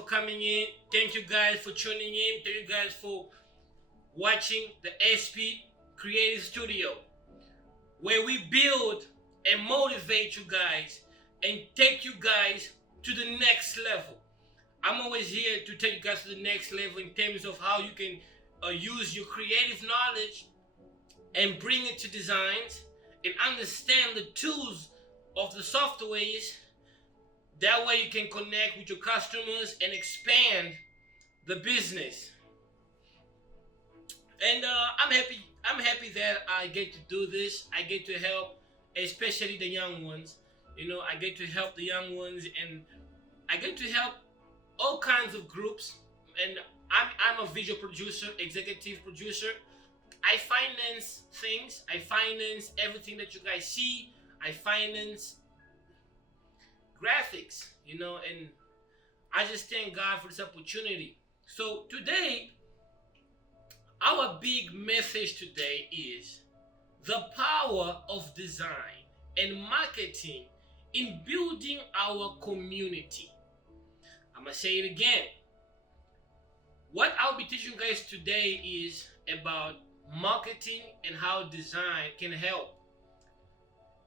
for coming in. Thank you guys for tuning in. Thank you guys for watching the SP Creative Studio, where we build and motivate you guys and take you guys to the next level. I'm always here to take you guys to the next level in terms of how you can use your creative knowledge and bring it to designs and understand the tools of the softwares. That way you can connect with your customers and expand the business. And I'm happy that I get to do this. I get to help, especially the young ones. I get to help the young ones, and I get to help all kinds of groups. And I'm a visual producer, executive producer. I finance things. I finance everything that you guys see. I finance graphics, and I just thank God for this opportunity. So today, our big message today is the power of design and marketing in building our community. I'm gonna say it again. What I'll be teaching you guys today is about marketing and how design can help,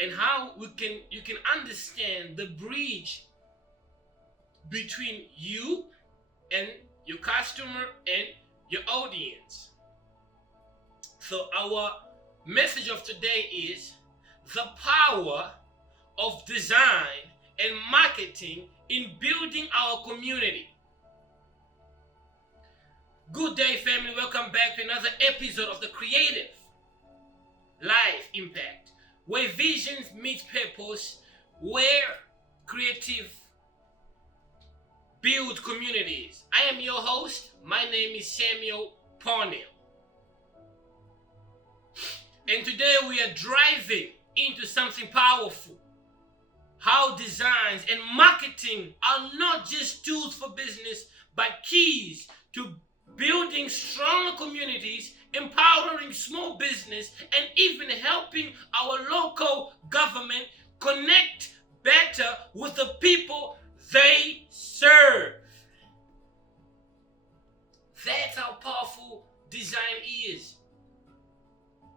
and how you can understand the bridge between you and your customer and your audience. So our message of today is the power of design and marketing in building our community. Good day, family. Welcome back to another episode of the Creative Life Impact, where visions meet purpose, where creative build communities. I am your host. My name is Samuel Parnell. And today we are driving into something powerful. How designs and marketing are not just tools for business, but keys to building stronger communities, empowering small business, and even helping our local government connect better with the people they serve. That's how powerful design is.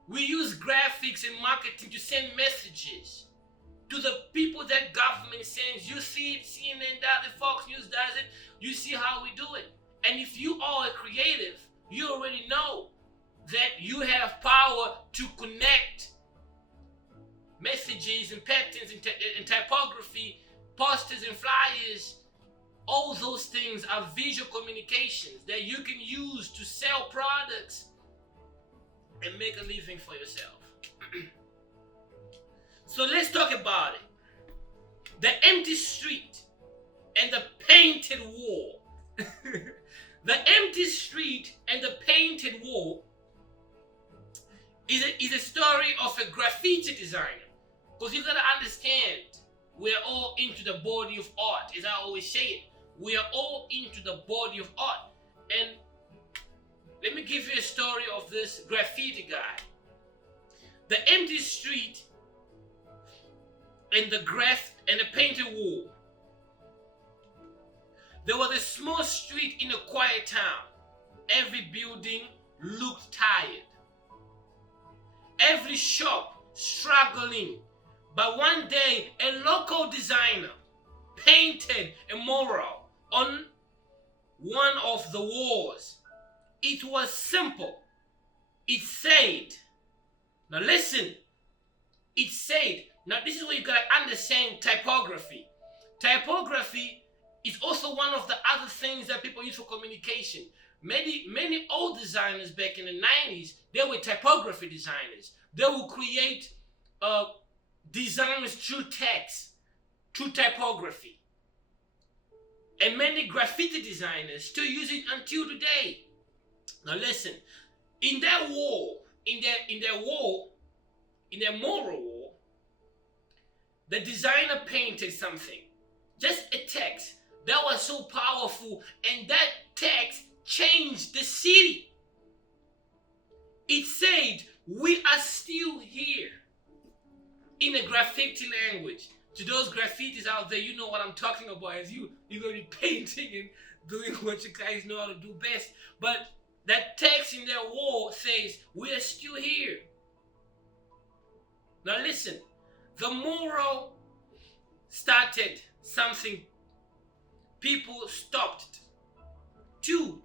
We use graphics and marketing to send messages to the people that government sends. You see it, CNN does it, Fox News does it. You see how we do it. And if you are a creative, you already know that you have power to connect messages and patterns and typography, posters and flyers. All those things are visual communications that you can use to sell products and make a living for yourself. So let's talk about it. The empty street and the painted wall. The empty street and the painted wall is a story of a graffiti designer. Because you gotta understand, we're all into the body of art. As I always say it, we are all into the body of art. And let me give you a story of this graffiti guy. The empty street and the painted wall. There was a small street in a quiet town. Every building looked tired. Every shop struggling. But one day, a local designer painted a mural on one of the walls. It was simple. It said, now listen, it said, now this is where you gotta understand typography. Typography is also one of the other things that people use for communication. Many old designers back in the 90s, they were typography designers. They would create designs through text, through typography. And many graffiti designers still use it until today. Now listen, in their wall, in their mural wall, the designer painted something, just a text that was so powerful, and that text changed the city. It said, "We are still here," in a graffiti language. To those graffitis out there, you know what I'm talking about. As you're going to be painting and doing what you guys know how to do best. But that text in their wall says, we are still here. Now listen, the mural started something. People stopped to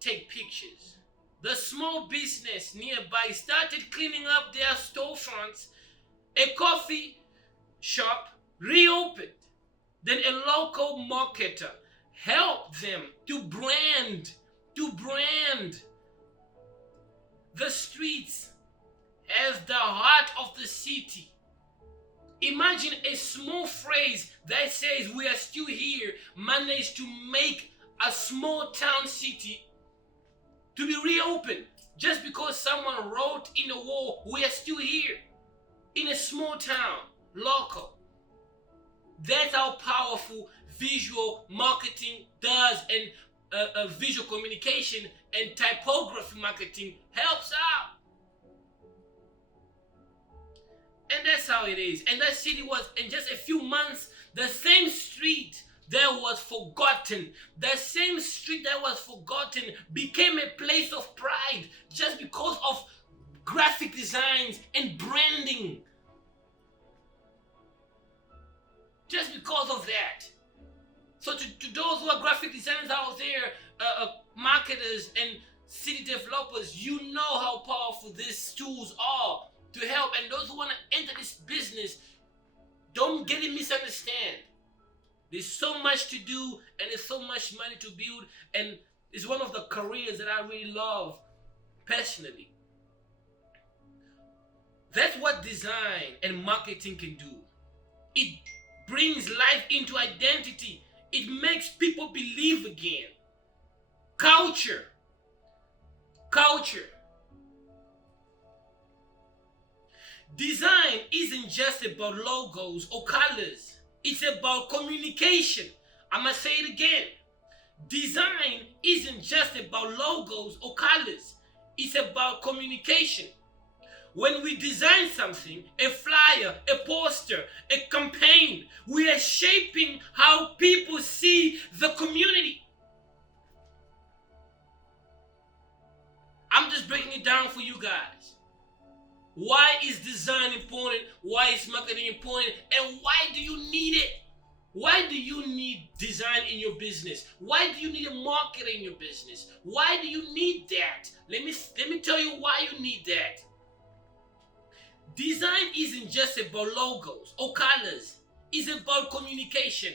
take pictures. The small business nearby started cleaning up their storefronts. A coffee shop reopened. Then a local marketer helped them to brand the streets as the heart of the city. Imagine a small phrase that says we are still here managed to make a small town city to be reopened just because someone wrote in the wall, we are still here in a small town, local. That's how powerful visual marketing does, and visual communication and typography marketing helps out. And that's how it is. And that city was, in just a few months, the same street that was forgotten, the same street that was forgotten became a place of pride just because of graphic designs and branding. Just because of that. So to those who are graphic designers out there, marketers and city developers, you know how powerful these tools are to help. And those who want to enter this business, don't get it misunderstand. There's so much to do and there's so much money to build, and it's one of the careers that I really love passionately. That's what design and marketing can do. It brings life into identity. It makes people believe again. Culture. Design isn't just about logos or colors. It's about communication. I'm going to say it again. Design isn't just about logos or colors. It's about communication. When we design something, a flyer, a poster, a campaign, we are shaping how people see the community. I'm just breaking it down for you guys. Why is design important? Why is marketing important? And why do you need it? Why do you need design in your business? Why do you need a marketer in your business? Why do you need that? Let me tell you why you need that. Design isn't just about logos or colors. It's about communication.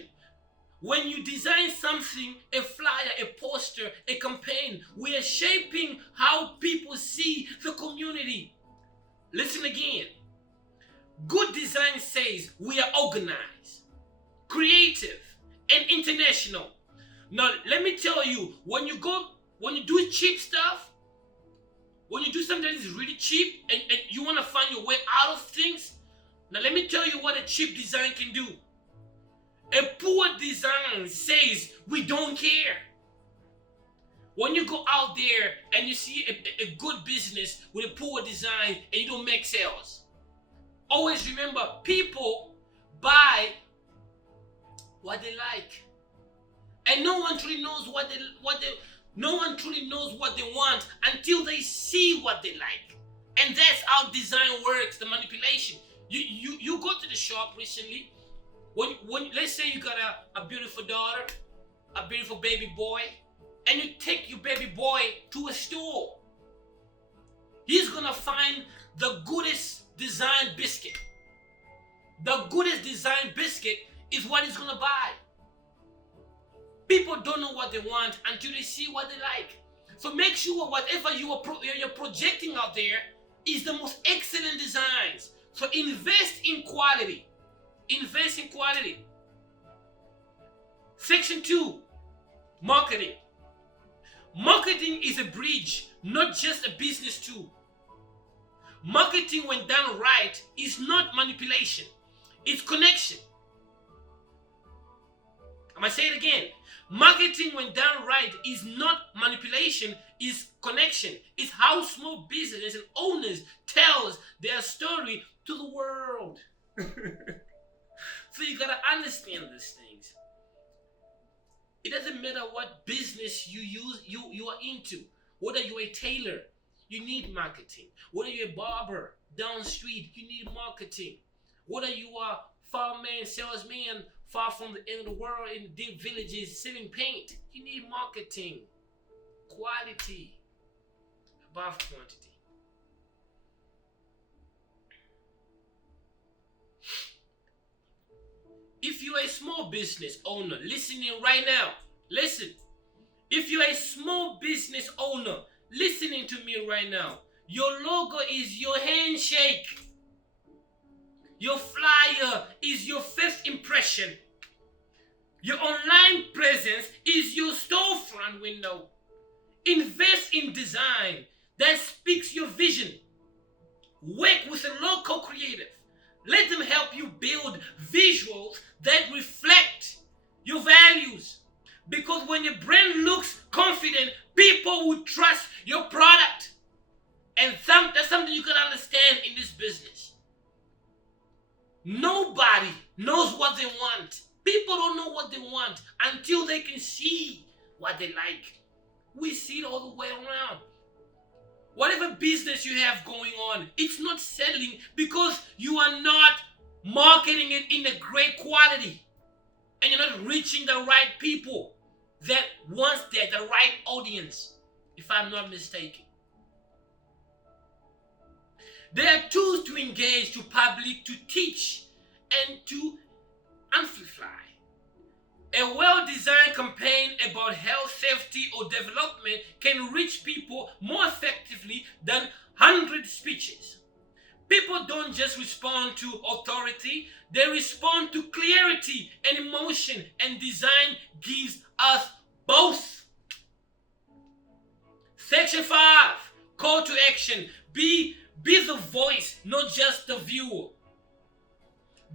When you design something, a flyer, a poster, a campaign, we are shaping how people see the community. Listen again. Good design says we are organized, creative, and international. Now, let me tell you, when you do cheap stuff, when you do something that is really cheap and you want to find your way out of things, now let me tell you what a cheap design can do. A poor design says we don't care. When you go out there and you see a good business with a poor design and you don't make sales, always remember, people buy what they like. And no one truly knows what they want until they see what they like. And that's how design works, the manipulation. You go to the shop recently, when let's say you got a beautiful daughter, a beautiful baby boy, and you take your baby boy to a store. He's gonna find the goodest design biscuit. The goodest design biscuit is what he's gonna buy. People don't know what they want until they see what they like. So make sure whatever you're projecting out there is the most excellent designs. So invest in quality. Invest in quality. Section 2, marketing. Marketing is a bridge, not just a business tool. Marketing, when done right, is not manipulation. It's connection. I'm going to say it again. Marketing, when done right, is not manipulation, it's connection. It's how small businesses and owners tells their story to the world. So you got to understand these things. It doesn't matter what business you are into. Whether you're a tailor, you need marketing. Whether you're a barber down the street, you need marketing. Whether you are fireman, salesman, far from the end of the world in deep villages selling paint, you need marketing. Quality above quantity. If you're a small business owner listening right now, listen. If you're a small business owner listening to me right now, your logo is your handshake. Your flyer is your first impression. Your online presence is your storefront window. Invest in design that speaks your vision. Work with a local creative. Let them help you build visuals that reflect your values. Because when your brand looks confident, people will trust your product. And that's something you can understand in this business. Nobody knows what they want. People don't know what they want until they can see what they like. We see it all the way around. Whatever business you have going on, it's not selling because you are not marketing it in a great quality. And you're not reaching the right people that wants that, the right audience, if I'm not mistaken. There are tools to engage to public, to teach, and to amplify. A well-designed campaign about health, safety, or development can reach people more effectively than 100 speeches. People don't just respond to authority, they respond to clarity and emotion, and design gives us both. Section 5, call to action. Be the voice, not just the viewer.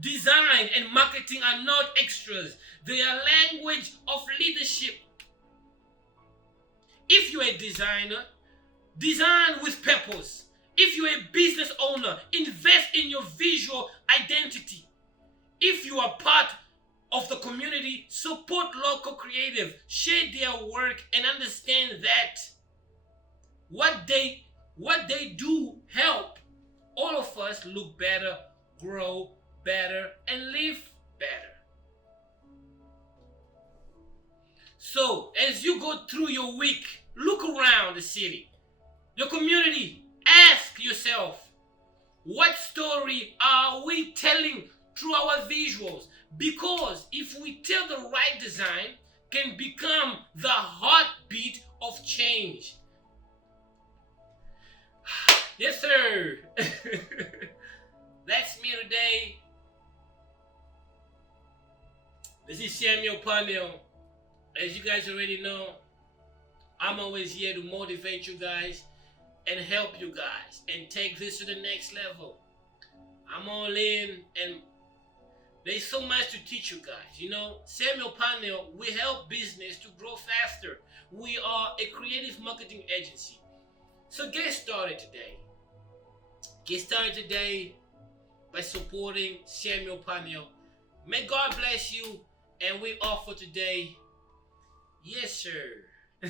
Design and marketing are not extras. They are language of leadership. If you're a designer, design with purpose. If you're a business owner, invest in your visual identity. If you are part of the community, support local creative, share their work, and understand that what they do help all of us look better, grow better, and live better. So, as you go through your week, look around the city, your community, ask yourself, what story are we telling through our visuals? Because if we tell the right design, can become the heartbeat of change. Yes, sir. That's me today. This is Samuel Panel. As you guys already know, I'm always here to motivate you guys and help you guys and take this to the next level. I'm all in, and there's so much to teach you guys. You know, Samuel Panel, we help business to grow faster. We are a creative marketing agency. So get started today. Get started today by supporting Samuel Panel. May God bless you, and we offer today. Yes, sir.